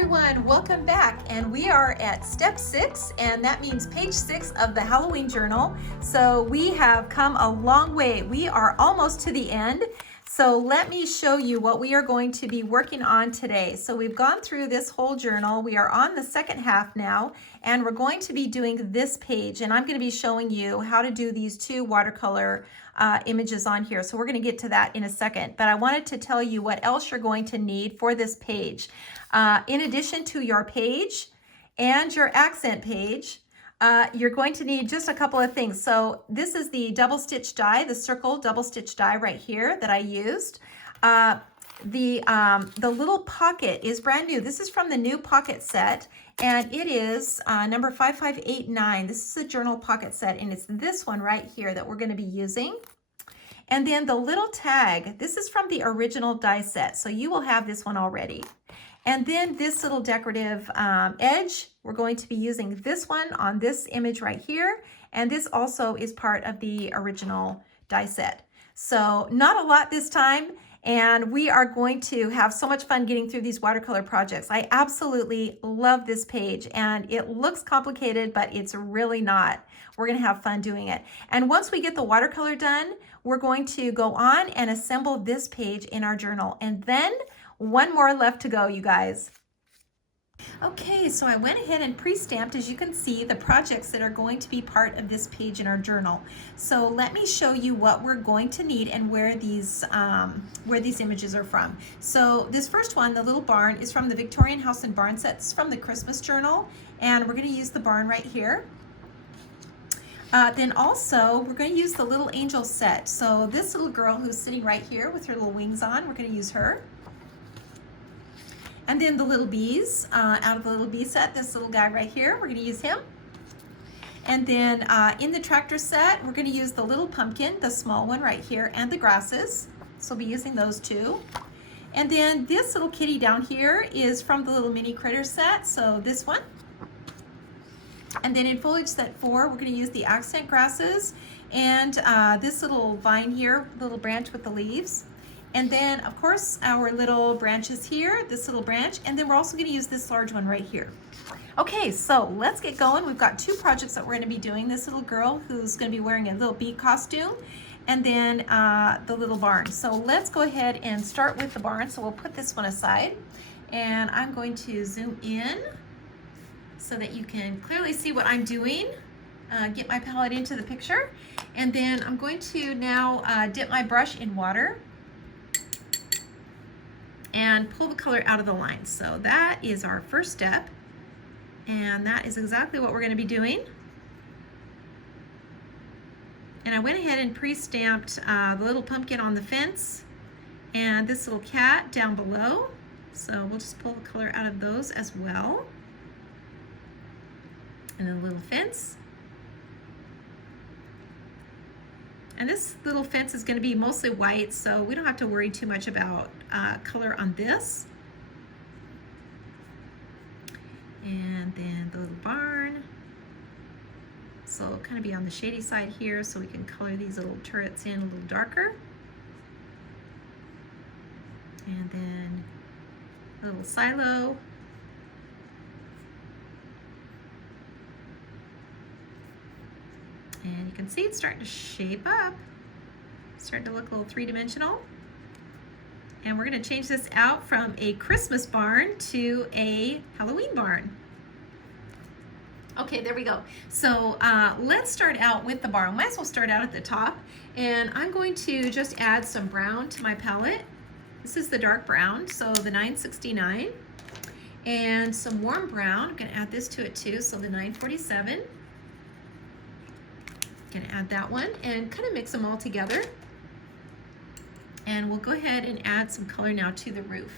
everyone, welcome back, and we are at step 6, and that means page 6 of the Halloween journal. So we have come a long way. We are almost to the end. So let me show you what we are going to be working on today. So we've gone through this whole journal. We are on the second half now, and we're going to be doing this page, and I'm going to be showing you how to do these two watercolor images on here. So we're going to get to that in a second, but I wanted to tell you what else you're going to need for this page. In addition to your page and your accent page, you're going to need just a couple of things. So this is the double stitch die, the circle double stitch die right here that I used. The little pocket is brand new. This is from the new pocket set, and it is number 5589. This is a journal pocket set, and it's this one right here that we're going to be using. And then the little tag, this is from the original die set, so you will have this one already. And then this little decorative edge, we're going to be using this one on this image right here. And this also is part of the original die set. So not a lot this time, and we are going to have so much fun getting through these watercolor projects. I absolutely love this page, and it looks complicated, but it's really not. We're going to have fun doing it. And once we get the watercolor done, we're going to go on and assemble this page in our journal. And then one more left to go, you guys. Okay, so I went ahead and pre-stamped, as you can see, the projects that are going to be part of this page in our journal. So let me show you what we're going to need and where these images are from. So this first one, the little barn, is from the Victorian House and Barn set. It's from the Christmas journal, and we're going to use the barn right here. Then also, we're going to use the little angel set. So this little girl who's sitting right here with her little wings on, we're going to use her. And then the little bees, out of the little bee set, this little guy right here, we're going to use him. And then in the tractor set, we're going to use the little pumpkin, the small one right here, and the grasses. So we'll be using those two. And then this little kitty down here is from the little mini critter set, so this one. And then in foliage set 4, we're going to use the accent grasses and this little vine here, little branch with the leaves. And then, of course, our little branches here, this little branch, and then we're also going to use this large one right here. Okay, so let's get going. We've got two projects that we're going to be doing. This little girl who's going to be wearing a little bee costume, and then the little barn. So let's go ahead and start with the barn. So we'll put this one aside, and I'm going to zoom in so that you can clearly see what I'm doing. Get my palette into the picture, and then I'm going to now dip my brush in water and pull the color out of the line. So that is our first step, and that is exactly what we're going to be doing. And I went ahead and pre-stamped the little pumpkin on the fence and this little cat down below. So we'll just pull the color out of those as well. And then the little fence. And this little fence is going to be mostly white, so we don't have to worry too much about color on this. And then the little barn. So it'll kind of be on the shady side here, so we can color these little turrets in a little darker. And then a little silo. And you can see it's starting to shape up. It's starting to look a little three-dimensional. And we're going to change this out from a Christmas barn to a Halloween barn. Okay, there we go. So let's start out with the barn. Might as well start out at the top. And I'm going to just add some brown to my palette. This is the dark brown, so the 969. And some warm brown. I'm going to add this to it too, so the 947. Gonna add that one and kind of mix them all together. And we'll go ahead and add some color now to the roof.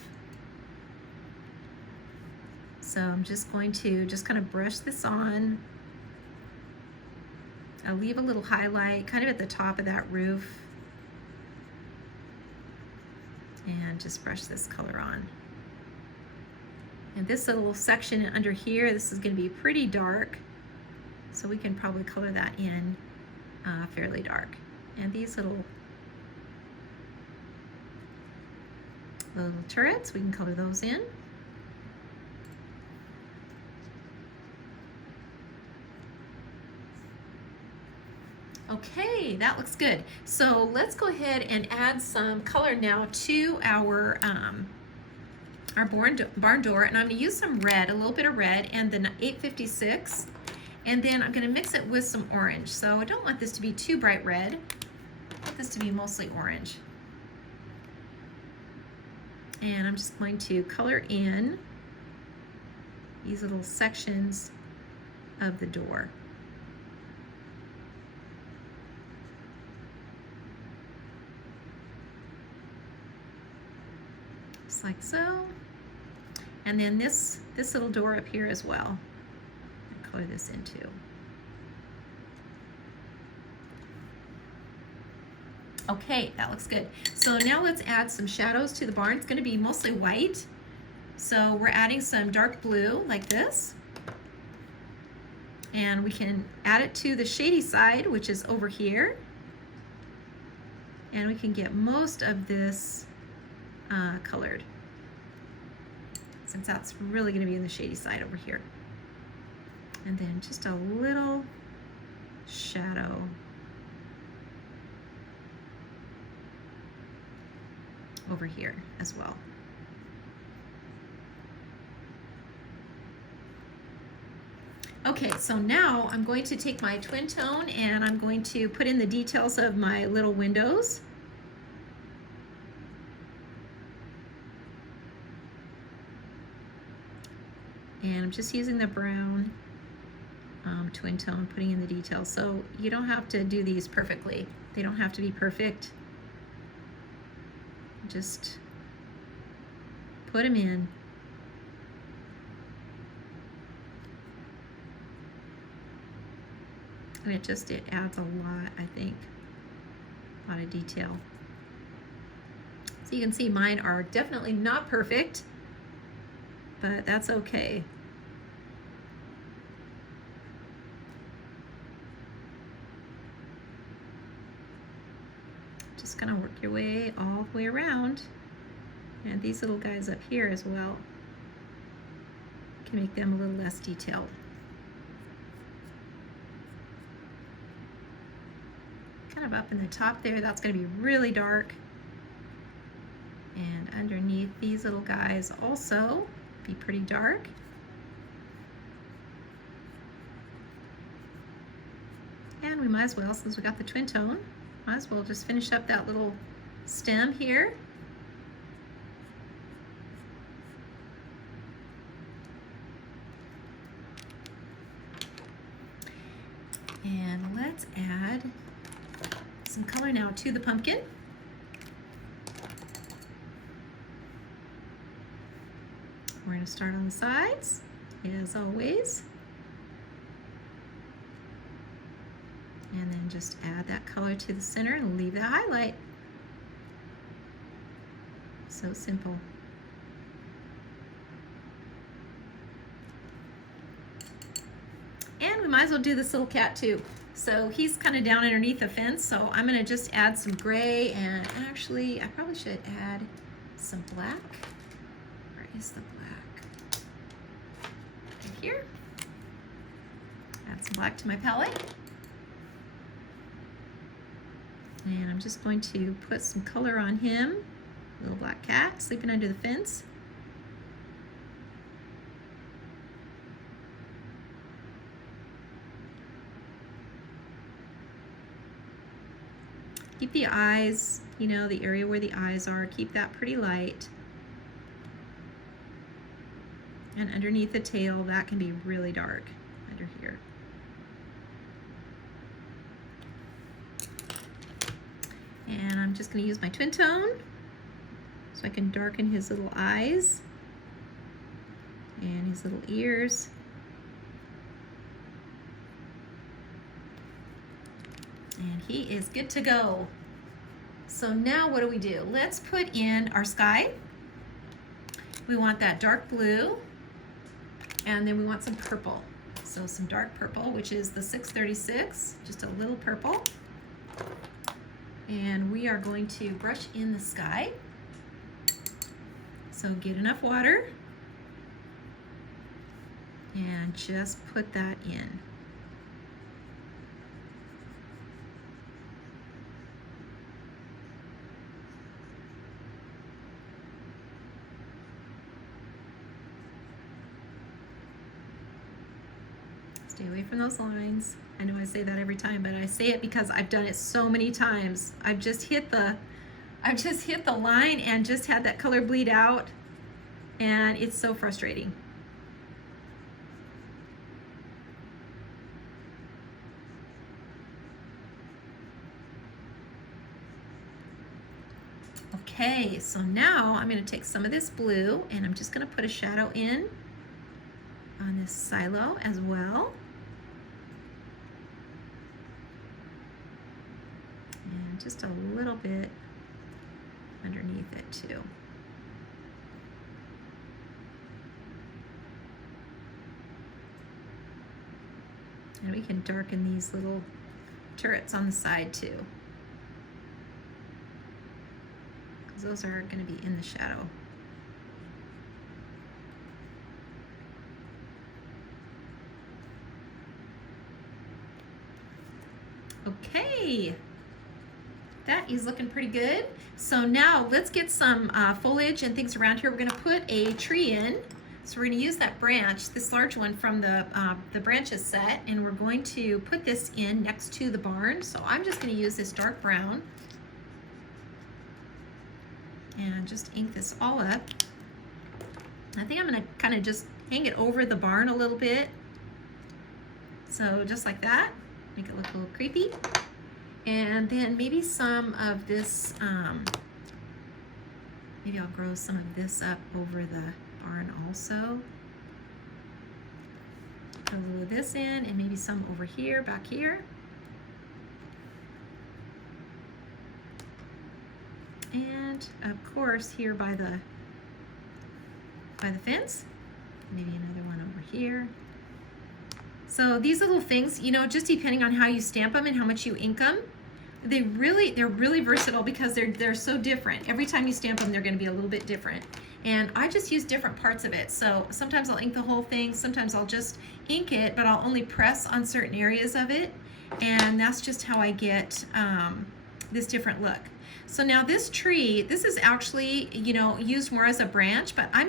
So I'm just going to kind of brush this on. I'll leave a little highlight kind of at the top of that roof. And just brush this color on. And this little section under here, this is gonna be pretty dark. So we can probably color that in fairly dark. And these little turrets, we can color those in. Okay, that looks good. So let's go ahead and add some color now to our barn door, and I'm going to use some red, a little bit of red, and then 856, and then I'm going to mix it with some orange. So I don't want this to be too bright red. I want this to be mostly orange. And I'm just going to color in these little sections of the door. Just like so. And then this little door up here as well. I'll color this in too. Okay, that looks good. So now let's add some shadows to the barn. It's going to be mostly white. So we're adding some dark blue like this. And we can add it to the shady side, which is over here. And we can get most of this colored, since that's really going to be in the shady side over here. And then just a little shadow over here as well. Okay, so now I'm going to take my twin tone and I'm going to put in the details of my little windows. And I'm just using the brown twin tone, putting in the details. So you don't have to do these perfectly. They don't have to be perfect. Just put them in. And it adds a lot, I think, a lot of detail. So you can see mine are definitely not perfect, but that's okay. Just gonna work your way all the way around. And these little guys up here as well, can make them a little less detailed. Kind of up in the top there, that's gonna be really dark. And underneath these little guys also be pretty dark. And we might as well, since we got the twin tone, might as well just finish up that little stem here. And let's add some color now to the pumpkin. We're going to start on the sides, as always. And then just add that color to the center and leave that highlight. So simple. And we might as well do this little cat too. So he's kind of down underneath the fence, so I'm going to just add some gray, and actually I probably should add some black. Where is the black? Right here. Add some black to my palette. And I'm just going to put some color on him. Little black cat sleeping under the fence. Keep the eyes, you know, the area where the eyes are, keep that pretty light. And underneath the tail, that can be really dark under here. And I'm just going to use my twin tone so I can darken his little eyes and his little ears. And he is good to go. So now what do? Let's put in our sky. We want that dark blue, and then we want some purple. So some dark purple, which is the 636, just a little purple. And we are going to brush in the sky. So get enough water and just put that in. away from those lines. I know I say that every time, but I say it because I've done it so many times. I've just hit the line and just had that color bleed out, and it's so frustrating. Okay, so now I'm going to take some of this blue and I'm just going to put a shadow in on this silo as well. And just a little bit underneath it too. And we can darken these little turrets on the side too, because those are going to be in the shadow. Okay, that is looking pretty good. So now let's get some foliage and things around here. We're going to put a tree in. So we're going to use that branch, this large one from the branches set, and we're going to put this in next to the barn. So I'm just going to use this dark brown and just ink this all up. I think I'm going to kind of just hang it over the barn a little bit. So just like that, make it look a little creepy. And then maybe some of this, maybe I'll grow some of this up over the barn also. Put a little of this in and maybe some over here, back here. And of course here by the fence, maybe another one over here. So these little things, you know, just depending on how you stamp them and how much you ink them, they're really versatile because they're so different. Every time you stamp them, they're going to be a little bit different. And I just use different parts of it. So sometimes I'll ink the whole thing, sometimes I'll just ink it, but I'll only press on certain areas of it. And that's just how I get this different look. So now this tree, this is actually, you know, used more as a branch, but I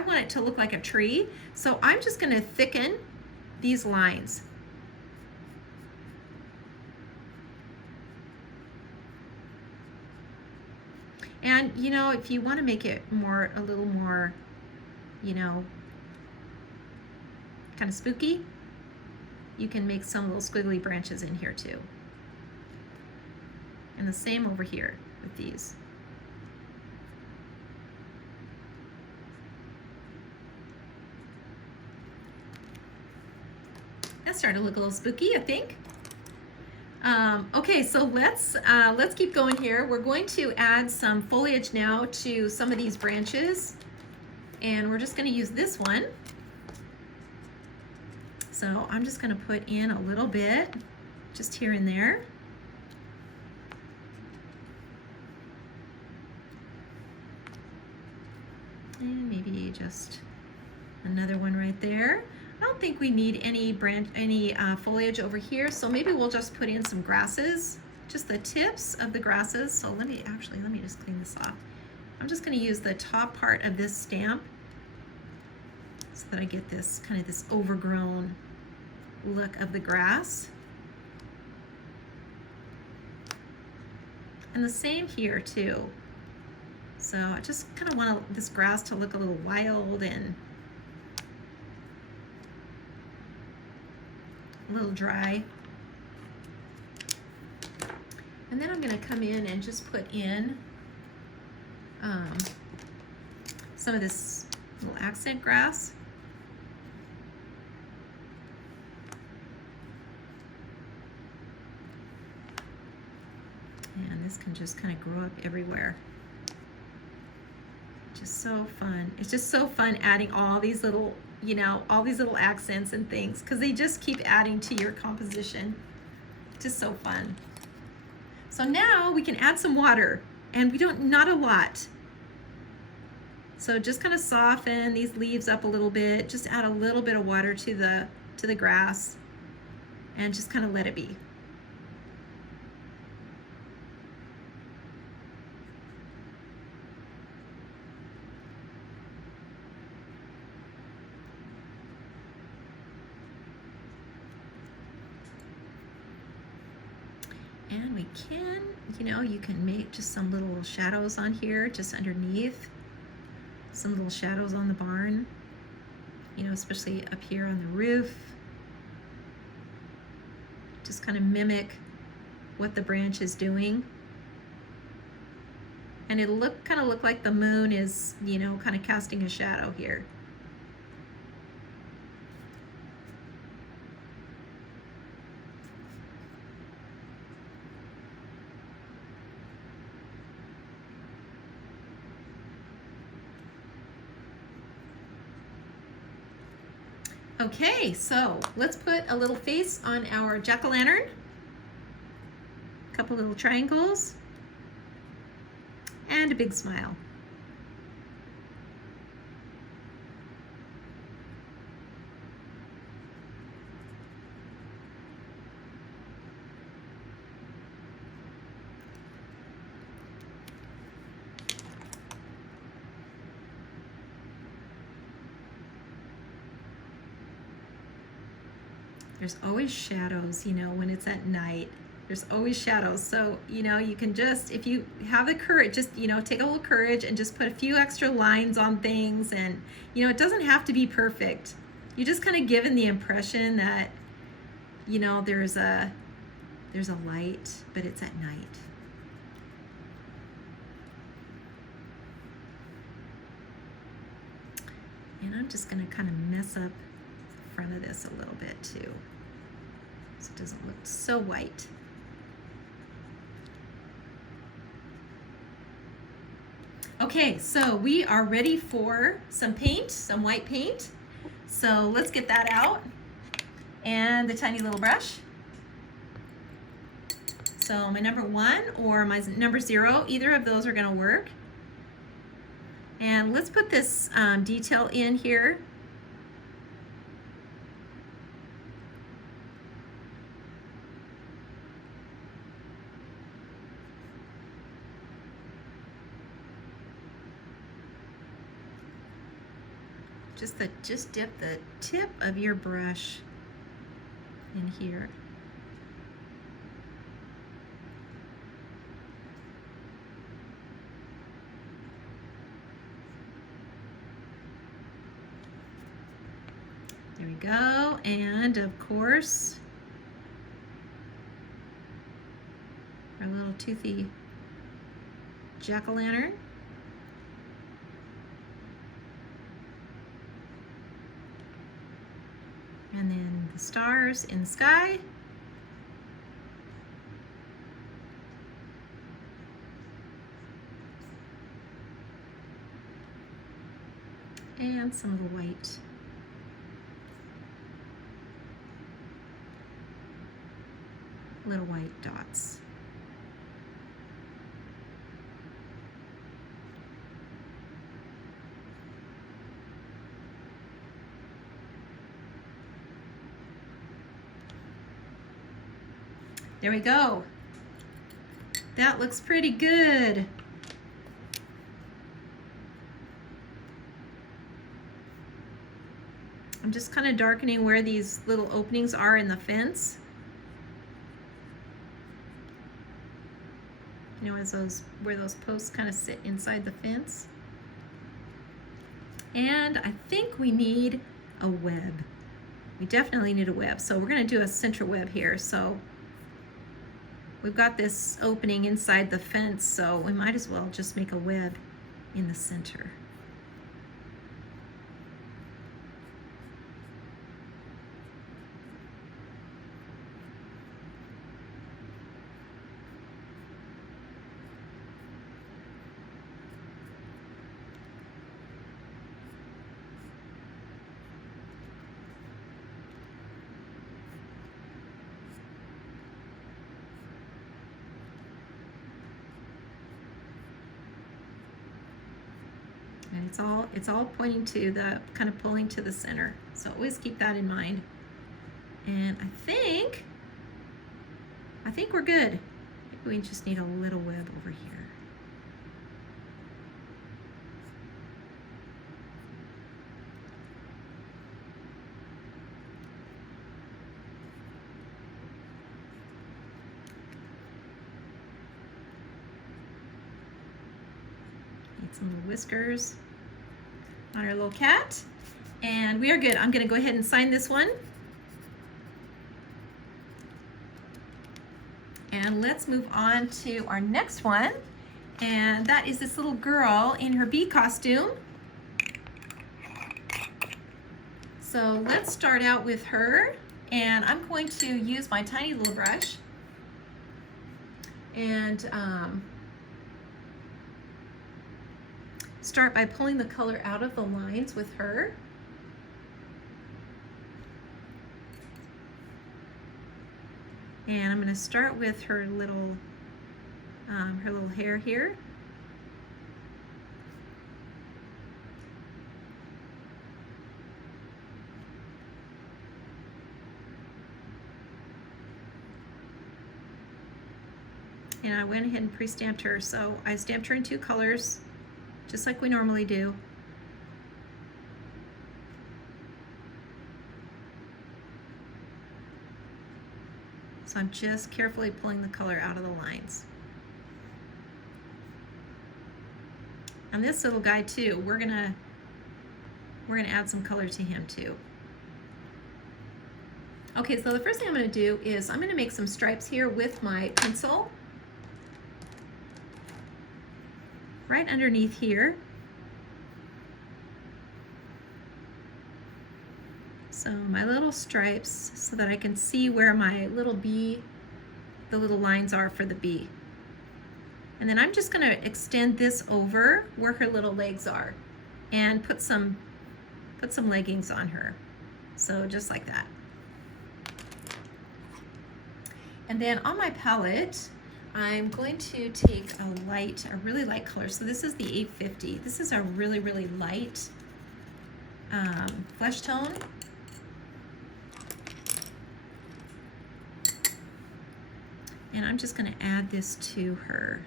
want it to look like a tree. So I'm just going to thicken these lines. And you know, if you want to make it a little more, you know, kind of spooky, you can make some little squiggly branches in here too. And the same over here with these. That started to look a little spooky, I think. Okay, so let's keep going here. We're going to add some foliage now to some of these branches, and we're just going to use this one. So I'm just going to put in a little bit, just here and there. And maybe just another one right there. I don't think we need any foliage over here, so maybe we'll just put in some grasses, just the tips of the grasses. So let me just clean this off. I'm just going to use the top part of this stamp so that I get this kind of this overgrown look of the grass. And the same here too. So I just kind of want this grass to look a little wild and a little dry. And then I'm going to come in and just put in some of this little accent grass. And this can just kind of grow up everywhere. Just so fun. It's just so fun adding all these little, you know, all these little accents and things, because they just keep adding to your composition. Just so fun. So now we can add some water, and not a lot. So just kind of soften these leaves up a little bit, just add a little bit of water to the grass, and just kind of let it be. And we can, you can make just some little shadows on here, just underneath. Some little shadows on the barn, especially up here on the roof. Just kind of mimic what the branch is doing. And it'll kind of look like the moon is, kind of casting a shadow here. Okay, so let's put a little face on our jack-o'-lantern. A couple little triangles. And a big smile. There's always shadows, when it's at night. There's always shadows. So, you can just, if you have the courage, just, take a little courage and just put a few extra lines on things. And, it doesn't have to be perfect. You're just kind of given the impression that, there's a light, but it's at night. And I'm just going to kind of mess up the front of this a little bit too, so it doesn't look so white. Okay, so we are ready for some paint, some white paint. So let's get that out. And the tiny little brush. So my number 1 or my number 0, either of those are gonna work. And let's put this detail in here. Just dip the tip of your brush in here. There we go, and of course, our little toothy jack-o'-lantern. And then the stars in the sky. And some of the white. Little white dots. There we go. That looks pretty good. I'm just kind of darkening where these little openings are in the fence. As where those posts kind of sit inside the fence. And I think we need a web. We definitely need a web. So we're going to do a center web here. So we've got this opening inside the fence, so we might as well just make a web in the center. And it's all pointing to the, kind of pulling to the center. So always keep that in mind. And I think we're good. Maybe we just need a little web over here. Get some little whiskers on our little cat. And we are good. I'm going to go ahead and sign this one. And let's move on to our next one. And that is this little girl in her bee costume. So let's start out with her. And I'm going to use my tiny little brush and start by pulling the color out of the lines with her. And I'm going to start with her little hair here. And I went ahead and pre-stamped her. So I stamped her in 2 colors, just like we normally do. So I'm just carefully pulling the color out of the lines. And this little guy too, we're gonna add some color to him too. Okay, so the first thing I'm gonna do is I'm gonna make some stripes here with my pencil. Right underneath here. So my little stripes so that I can see where my little bee, the little lines are for the bee. And then I'm just going to extend this over where her little legs are and put some leggings on her. So just like that. And then on my palette, I'm going to take a really light color. So this is the 850. This is a really, really light flesh tone. And I'm just going to add this to her.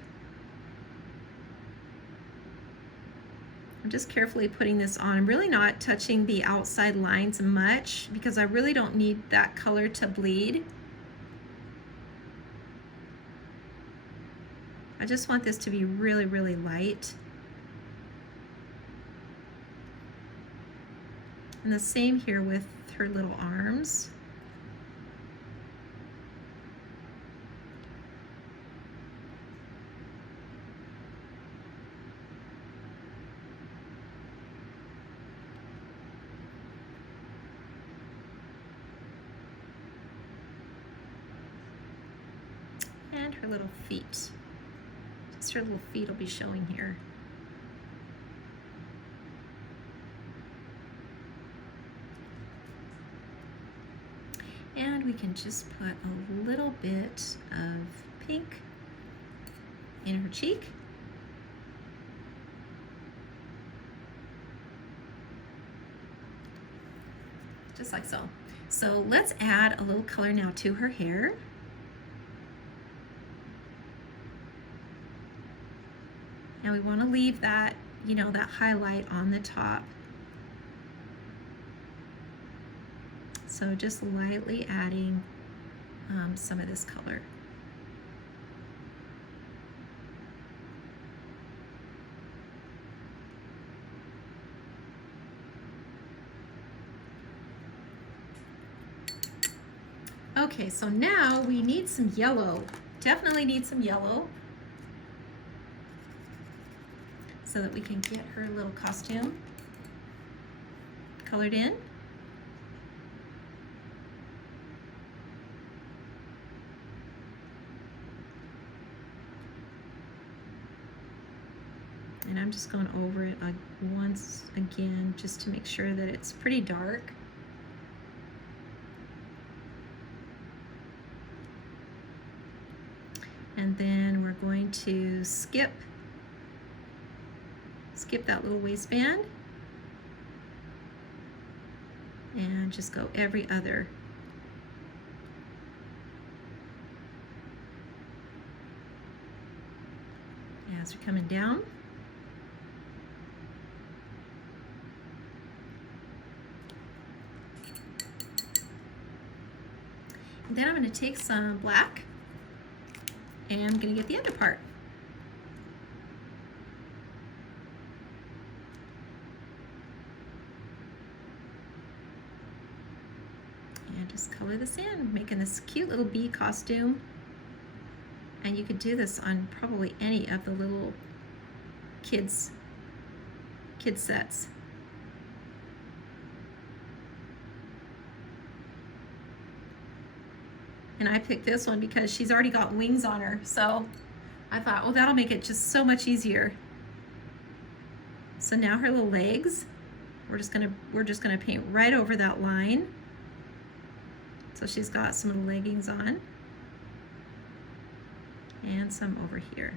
I'm just carefully putting this on. I'm really not touching the outside lines much because I really don't need that color to bleed. I just want this to be really, really light. And the same here with her little arms. And her little feet. Just her little feet will be showing here. And we can just put a little bit of pink in her cheek. Just like so. So let's add a little color now to her hair. Now we want to leave that, you know, that highlight on the top. So just lightly adding some of this color. Okay, so now we need some yellow. Definitely need some yellow so that we can get her little costume colored in. And I'm just going over it once again just to make sure that it's pretty dark. And then we're going to skip that little waistband and just go every other. As we're coming down. And then I'm going to take some black and I'm going to get the other part. just color this in, making this cute little bee costume. And you could do this on probably any of the little kids sets. And I picked this one because she's already got wings on her, so I thought, oh, that'll make it just so much easier. So now her little legs, we're just gonna paint right over that line. So she's got some little leggings on, and some over here.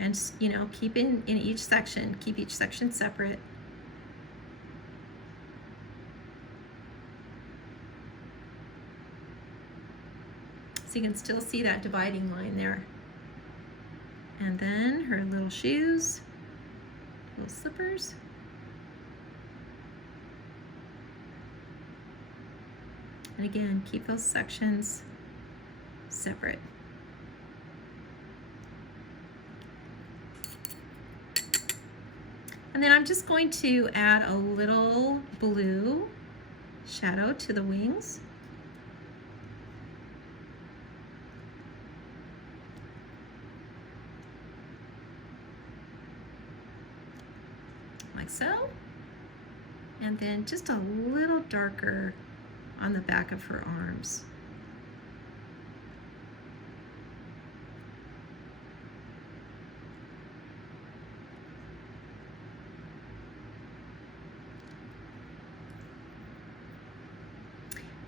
And you know, keep in each section, keep each section separate. So you can still see that dividing line there. And then her little shoes, little slippers. And again, keep those sections separate. And then I'm just going to add a little blue shadow to the wings. Like so. And then just a little darker on the back of her arms.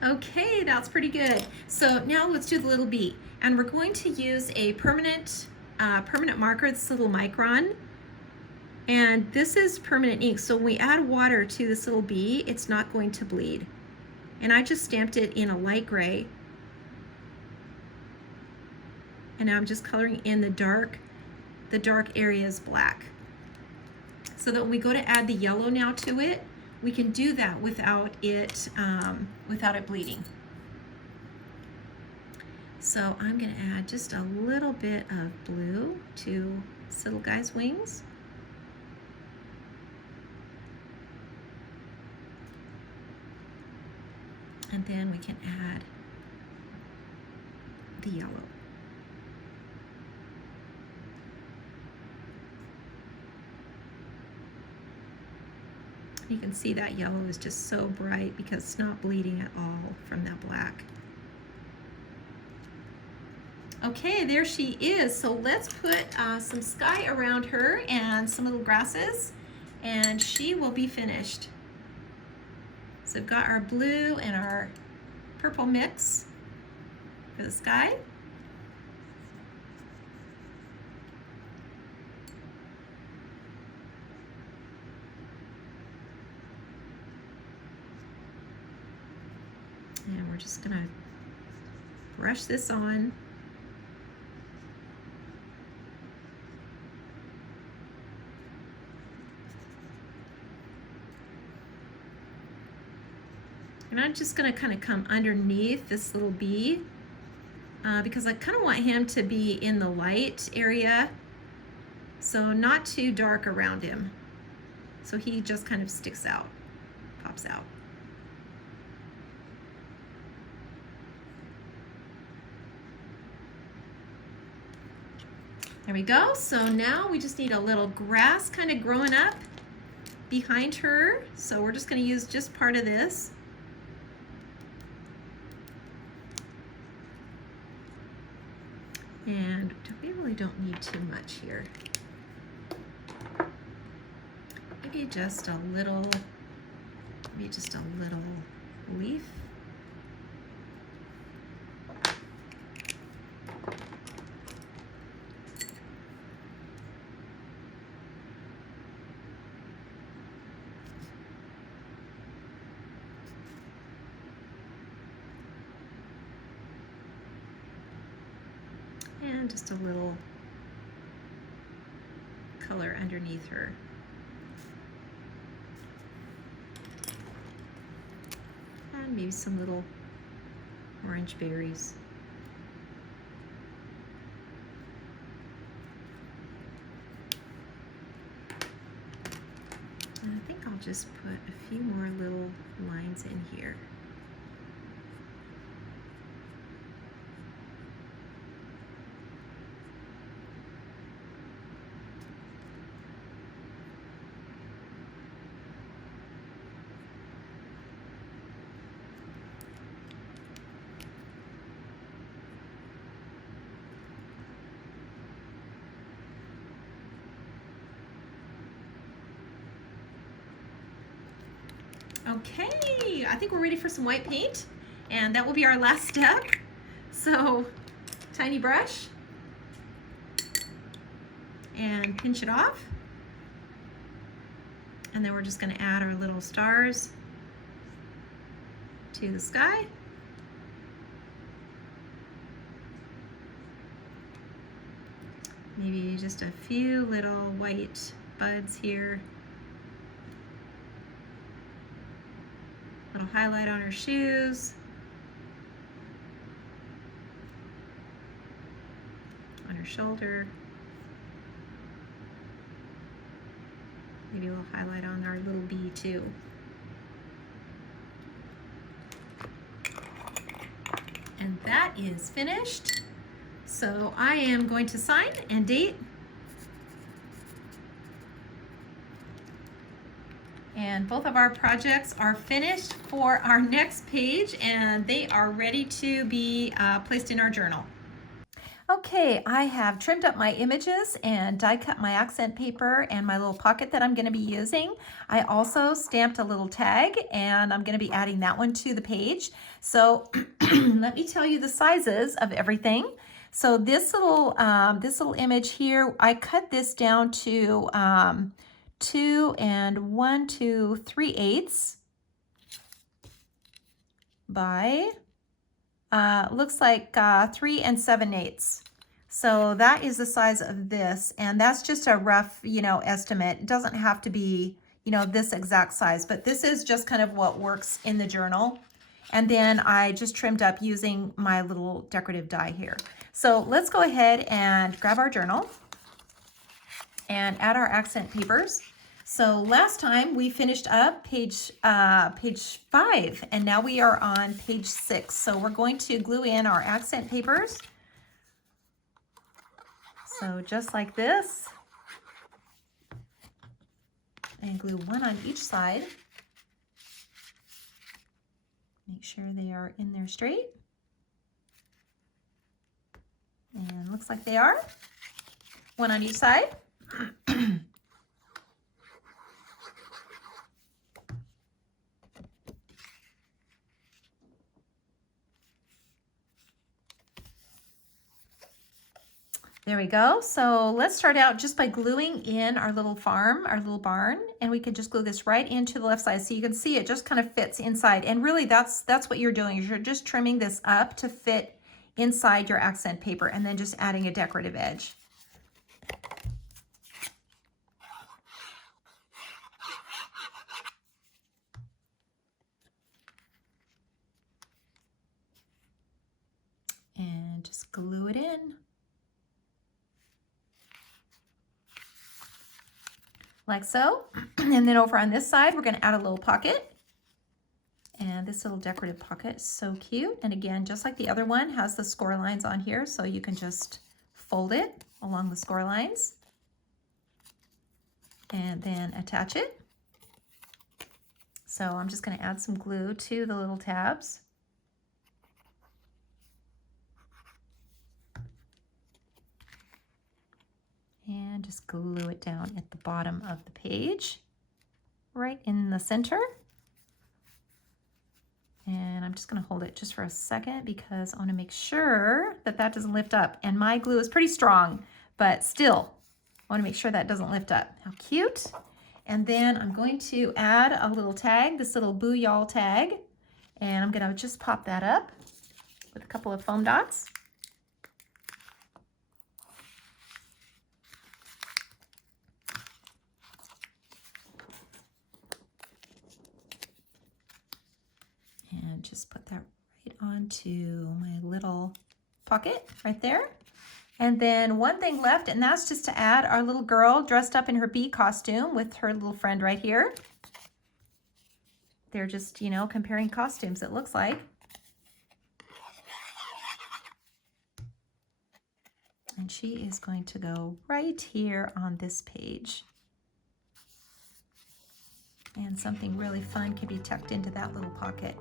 Okay, that's pretty good. So now let's do the little bee. And we're going to use a permanent marker, this little micron. And this is permanent ink, so when we add water to this little bee, it's not going to bleed. And I just stamped it in a light gray. And now I'm just coloring in the dark areas black. So that when we go to add the yellow now to it, we can do that without it bleeding. So I'm gonna add just a little bit of blue to this little guy's wings. And then we can add the yellow. You can see that yellow is just so bright because it's not bleeding at all from that black. Okay, there she is. So let's put some sky around her and some little grasses, and she will be finished. So we've got our blue and our purple mix for the sky. And we're just gonna brush this on. And I'm just gonna kind of come underneath this little bee because I kind of want him to be in the light area, so not too dark around him. So he just kind of sticks out, pops out. There we go. So now we just need a little grass kind of growing up behind her. So we're just going to use just part of this. And we really don't need too much here. Maybe just a little leaf. And just a little color underneath her. And maybe some little orange berries. I'll just put a few more little lines in here. Okay, I think we're ready for some white paint, and that will be our last step. So, tiny brush, and pinch it off. And then we're just going to add our little stars to the sky. Maybe just a few little white buds here. Little highlight on her shoes. On her shoulder. Maybe a little highlight on our little bee too. And that is finished. So I am going to sign and date. And both of our projects are finished for our next page, and they are ready to be placed in our journal. Okay, I have trimmed up my images and die cut my accent paper and my little pocket that I'm going to be using. I also stamped a little tag, and I'm going to be adding that one to the page. So let me tell you the sizes of everything. So this little image here, I cut this down to 2 1/2 by looks like 3 7/8. So that is the size of this, and that's just a rough, estimate. It doesn't have to be, this exact size, but this is just kind of what works in the journal. And then I just trimmed up using my little decorative die here. So let's go ahead and grab our journal and add our accent papers. So last time we finished up page 5, and now we are on page 6. So we're going to glue in our accent papers. So just like this, and glue one on each side. Make sure they are in there straight. And looks like they are. One on each side. There we go. So let's start out just by gluing in our little farm, our little barn, and we can just glue this right into the left side. So you can see it just kind of fits inside. And really that's what you're doing, is you're just trimming this up to fit inside your accent paper and then just adding a decorative edge. And just glue it in. Like so. And then over on this side, we're going to add a little pocket. And this little decorative pocket is so cute. And again, just like the other one, has the score lines on here, so you can just fold it along the score lines and then attach it. So I'm just going to add some glue to the little tabs. And just glue it down at the bottom of the page, right in the center. And I'm just going to hold it just for a second because I want to make sure that that doesn't lift up. And my glue is pretty strong, but still, I want to make sure that doesn't lift up. How cute. And then I'm going to add a little tag, this little Boo Y'all tag. And I'm going to just pop that up with a couple of foam dots. And just put that right onto my little pocket right there. And then one thing left, and that's just to add our little girl dressed up in her bee costume with her little friend right here. They're just, you know, comparing costumes, it looks like. And she is going to go right here on this page. And something really fun can be tucked into that little pocket.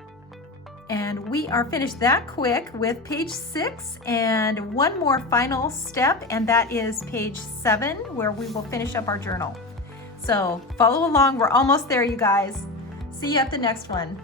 And we are finished that quick with page 6 and one more final step, and that is page 7, where we will finish up our journal. So follow along, we're almost there, you guys. See you at the next one.